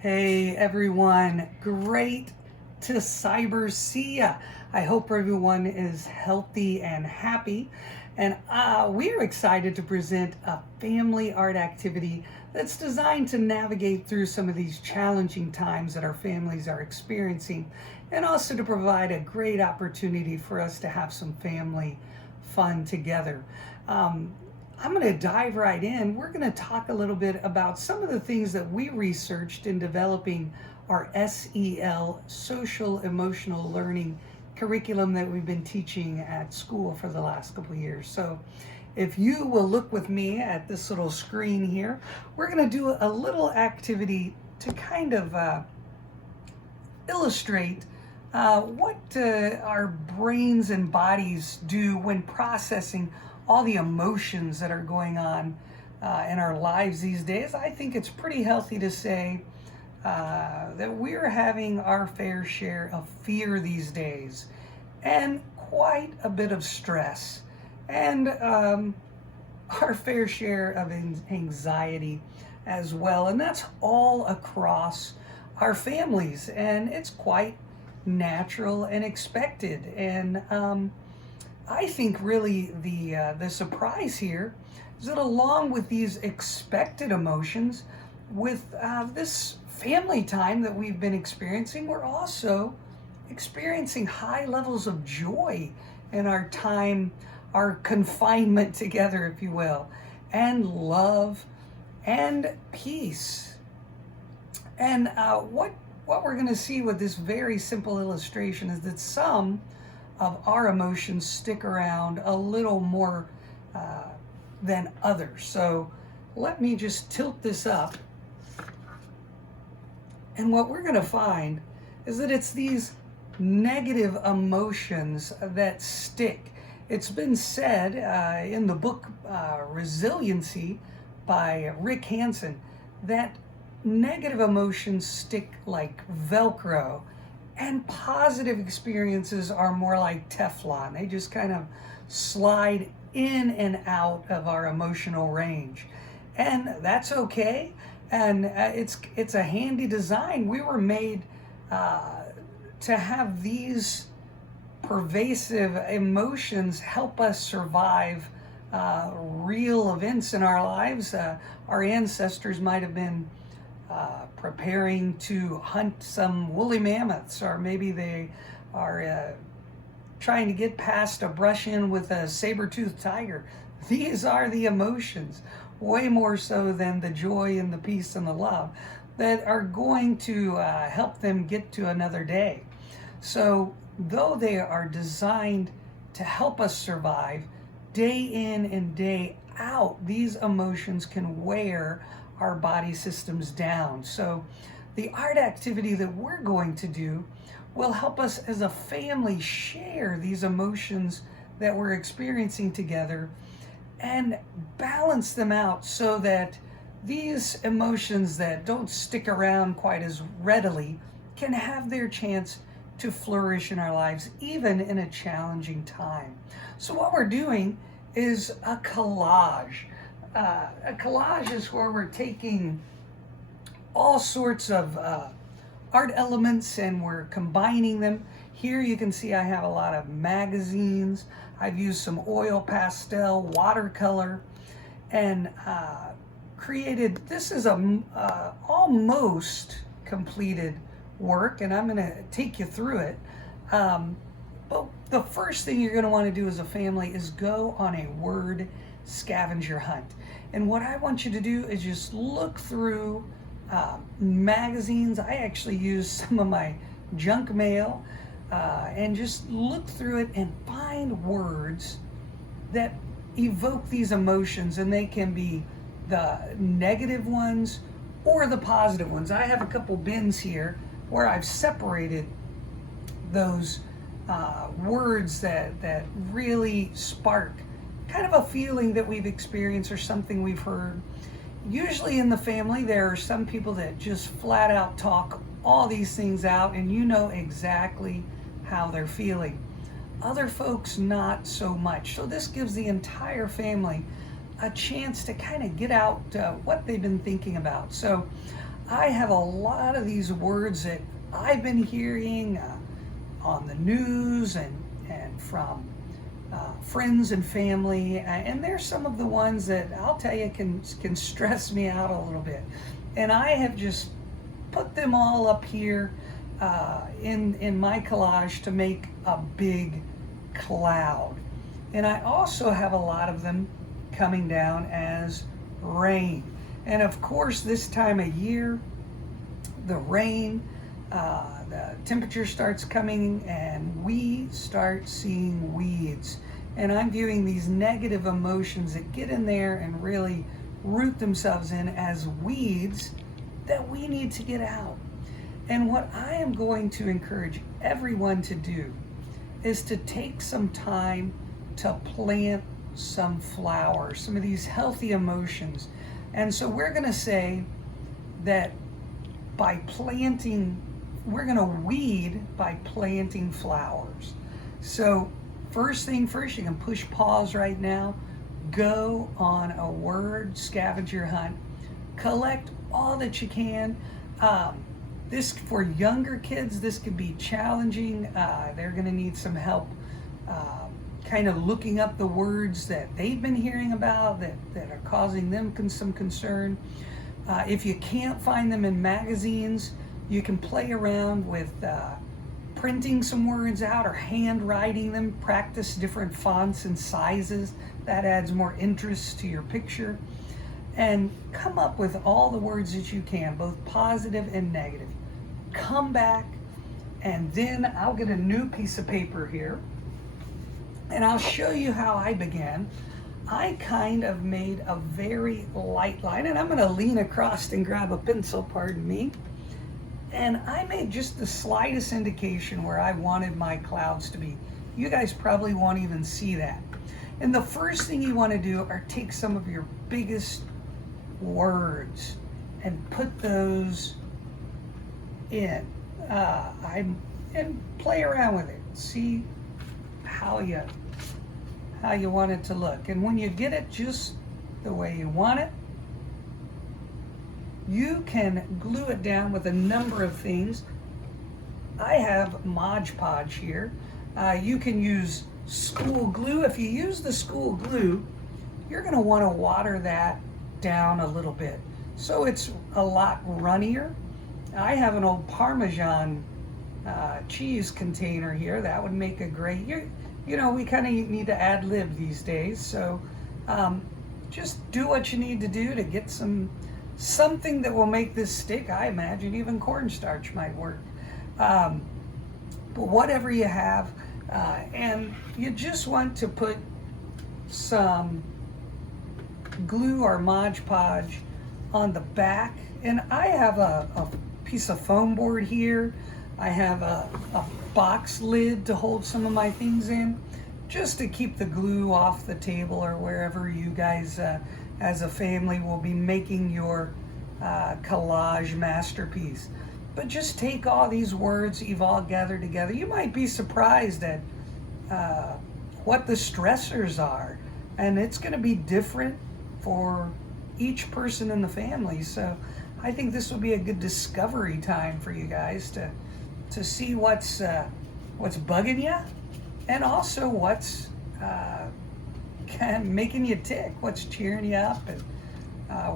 Hey everyone, great to cyber see ya. I hope everyone is healthy and happy. And we're excited to present a family art activity that's designed to navigate through some of these challenging times that our families are experiencing, and also to provide a great opportunity for us to have some family fun together. Um, I'm going to dive right in. We're going to talk a little bit about some of the things that we researched in developing our SEL, social emotional learning curriculum that we've been teaching at school for the last couple of years. So if you will look with me at this little screen here, we're going to do a little activity to kind of illustrate what our brains and bodies do when processing all the emotions that are going on in our lives these days. I think it's pretty healthy to say that we're having our fair share of fear these days, and quite a bit of stress, and our fair share of anxiety as well. And that's all across our families, and it's quite natural and expected. And I think really the surprise here is that along with these expected emotions, with this family time that we've been experiencing, we're also experiencing high levels of joy in our time, our confinement together, if you will, and love and peace. And what we're going to see with this very simple illustration is that some of our emotions stick around a little more than others. So let me just tilt this up. And what we're going to find is that it's these negative emotions that stick. It's been said in the book Resiliency by Rick Hansen that negative emotions stick like Velcro, and positive experiences are more like Teflon. They just kind of slide in and out of our emotional range. And that's okay. And it's a handy design. We were made to have these pervasive emotions help us survive real events in our lives. Our ancestors might have been preparing to hunt some woolly mammoths, or maybe they are trying to get past a brush-in with a saber-toothed tiger. These are the emotions, way more so than the joy and the peace and the love, that are going to help them get to another day. So though they are designed to help us survive, day in and day out, these emotions can wear our body systems down. So the art activity that we're going to do will help us as a family share these emotions that we're experiencing together and balance them out so that these emotions that don't stick around quite as readily can have their chance to flourish in our lives, even in a challenging time. So what we're doing is a collage. A collage is where we're taking all sorts of art elements and we're combining them. Here you can see I have a lot of magazines. I've used some oil pastel, watercolor, and created, this is a almost completed work, and I'm going to take you through it. But the first thing you're going to want to do as a family is go on a word scavenger hunt. And what I want you to do is just look through magazines. I actually use some of my junk mail and just look through it and find words that evoke these emotions, and they can be the negative ones or the positive ones. I have a couple bins here where I've separated those words that really spark kind of a feeling that we've experienced or something we've heard. Usually in the family, there are some people that just flat out talk all these things out, and you know exactly how they're feeling. Other folks, not so much. So this gives the entire family a chance to kind of get out what they've been thinking about. So I have a lot of these words that I've been hearing on the news and from friends and family, and there's some of the ones that I'll tell you can stress me out a little bit. And I have just put them all up here in my collage to make a big cloud. And I also have a lot of them coming down as rain. And of course, this time of year, the rain, the temperature starts coming and we start seeing weeds. And I'm viewing these negative emotions that get in there and really root themselves in as weeds that we need to get out. And what I am going to encourage everyone to do is to take some time to plant some flowers, some of these healthy emotions. And so we're going to say that by planting, we're going to weed by planting flowers. So first thing first, you can push pause right now, go on a word scavenger hunt, collect all that you can. This, for younger kids, this could be challenging. They're going to need some help kind of looking up the words that they've been hearing about that are causing them some concern. If you can't find them in magazines, you can play around with printing some words out or handwriting them, practice different fonts and sizes. That adds more interest to your picture. And come up with all the words that you can, both positive and negative. Come back, and then I'll get a new piece of paper here, and I'll show you how I began. I kind of made a very light line, and I'm going to lean across and grab a pencil, pardon me. And I made just the slightest indication where I wanted my clouds to be. You guys probably won't even see that. And the first thing you want to do are take some of your biggest words and put those in. And play around with it. See how you want it to look. And when you get it just the way you want it, you can glue it down with a number of things. I have Mod Podge here. You can use school glue. If you use the school glue, you're going to want to water that down a little bit so it's a lot runnier. I have an old Parmesan cheese container here. That would make a great, you know, we kind of need to ad lib these days. So just do what you need to do to get something that will make this stick. I imagine even cornstarch might work. But whatever you have, and you just want to put some glue or Mod Podge on the back. And I have a piece of foam board here. I have a box lid to hold some of my things in, just to keep the glue off the table or wherever you guys as a family will be making your collage masterpiece. But just take all these words that you've all gathered together. You might be surprised at what the stressors are, and it's going to be different for each person in the family. So I think this will be a good discovery time for you guys to see what's bugging you, and also what's kind of making you tick, what's cheering you up, and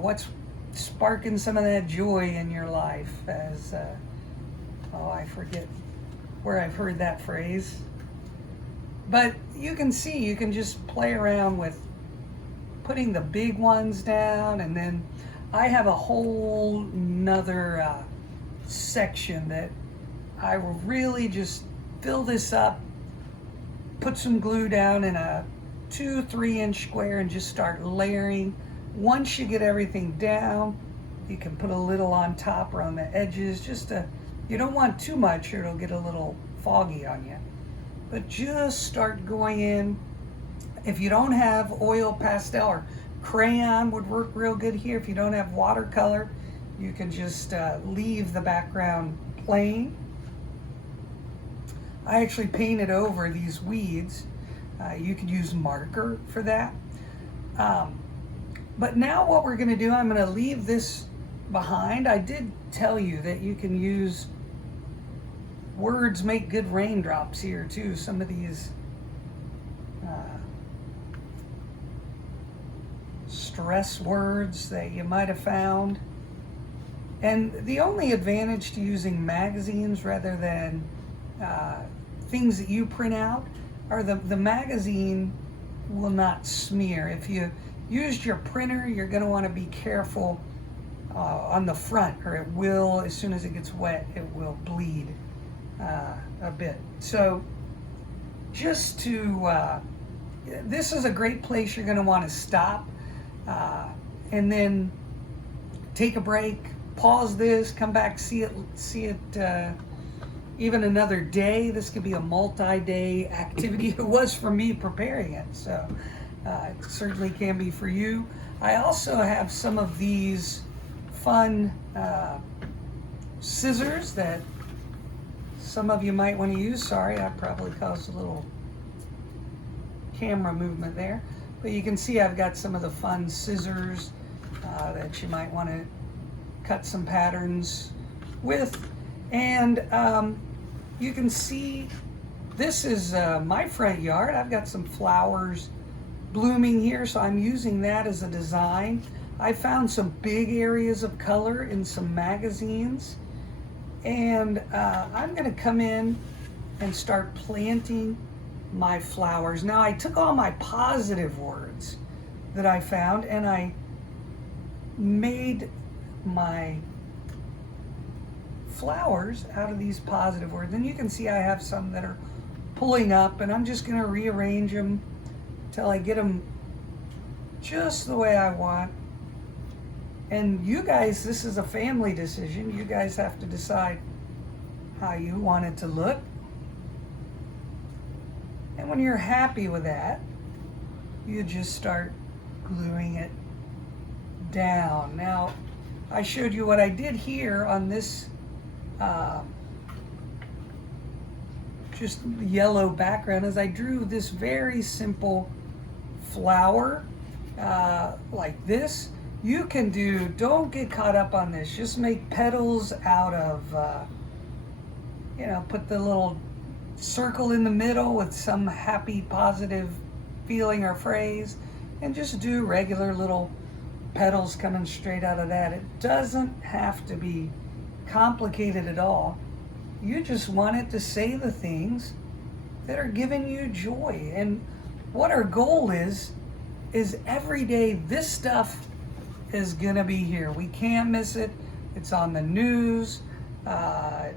what's sparking some of that joy in your life. As I forget where I've heard that phrase, but you can see, you can just play around with putting the big ones down, and then I have a whole nother section that I will really just fill this up, put some glue down in a 2-3 inch square and just start layering. Once you get everything down, you can put a little on top or on the edges, you don't want too much or it'll get a little foggy on you. But just start going in. If you don't have oil pastel or crayon would work real good here. If you don't have watercolor, you can just leave the background plain. I actually painted over these weeds. You could use marker for that. But now what we're going to do, I'm going to leave this behind. I did tell you that you can use words make good raindrops here too. Some of these stress words that you might have found. And the only advantage to using magazines rather than things that you print out are the magazine will not smear. If you used your printer, you're going to want to be careful on the front, or it will, as soon as it gets wet, it will bleed a bit. So just to, this is a great place you're going to want to stop and then take a break, pause this, come back, see it even another day. This could be a multi-day activity. It was for me preparing it, so it certainly can be for you. I also have some of these fun scissors that some of you might want to use. Sorry, I probably caused a little camera movement there. But you can see I've got some of the fun scissors that you might want to cut some patterns with. And you can see this is my front yard. I've got some flowers blooming here, so I'm using that as a design. I found some big areas of color in some magazines, and I'm going to come in and start planting my flowers. Now, I took all my positive words that I found and I made my flowers out of these positive words. And you can see I have some that are pulling up, and I'm just going to rearrange them till I get them just the way I want. And you guys, this is a family decision. You guys have to decide how you want it to look. And when you're happy with that, you just start gluing it down. Now, I showed you what I did here on this just yellow background is I drew this very simple flower like this. You can do, don't get caught up on this, just make petals out of, put the little circle in the middle with some happy, positive feeling or phrase, and just do regular little petals coming straight out of that. It doesn't have to be complicated at all. You just want it to say the things that are giving you joy. And what our goal is every day this stuff is gonna be here. We can't miss it. It's on the news.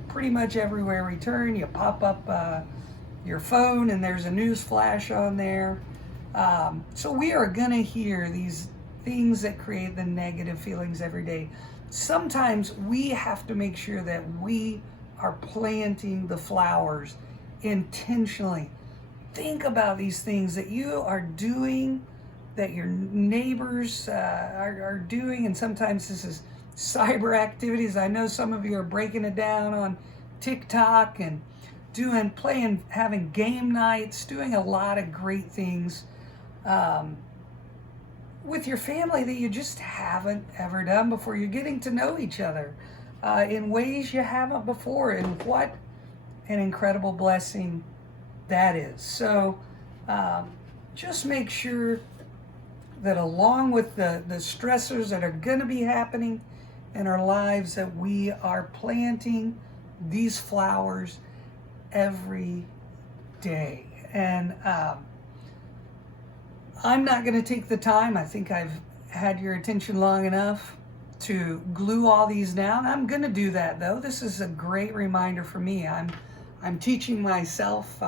Pretty much everywhere we turn, you pop up your phone and there's a news flash on there. So we are gonna hear these things that create the negative feelings every day. Sometimes we have to make sure that we are planting the flowers intentionally. Think about these things that you are doing, that your neighbors are doing, and sometimes this is cyber activities. I know some of you are breaking it down on TikTok and playing, having game nights, doing a lot of great things with your family that you just haven't ever done before. You're getting to know each other in ways you haven't before, and what an incredible blessing that is. So just make sure that along with the stressors that are going to be happening in our lives, that we are planting these flowers every day. And I'm not going to take the time. I think I've had your attention long enough to glue all these down. I'm going to do that though. This is a great reminder for me. I'm teaching myself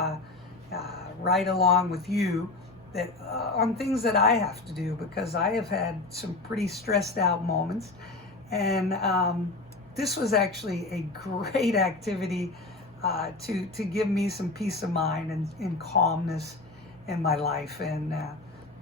right along with you that on things that I have to do, because I have had some pretty stressed out moments. And this was actually a great activity to give me some peace of mind and calmness in my life. And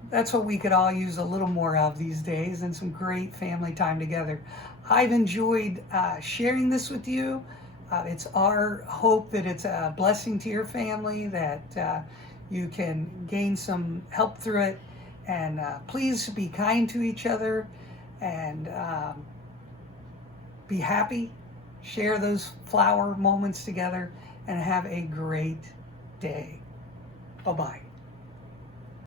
that's what we could all use a little more of these days, and some great family time together. I've enjoyed sharing this with you. It's our hope that it's a blessing to your family, that you can gain some help through it. And please be kind to each other, and Be happy, share those flower moments together, and have a great day. Bye-bye.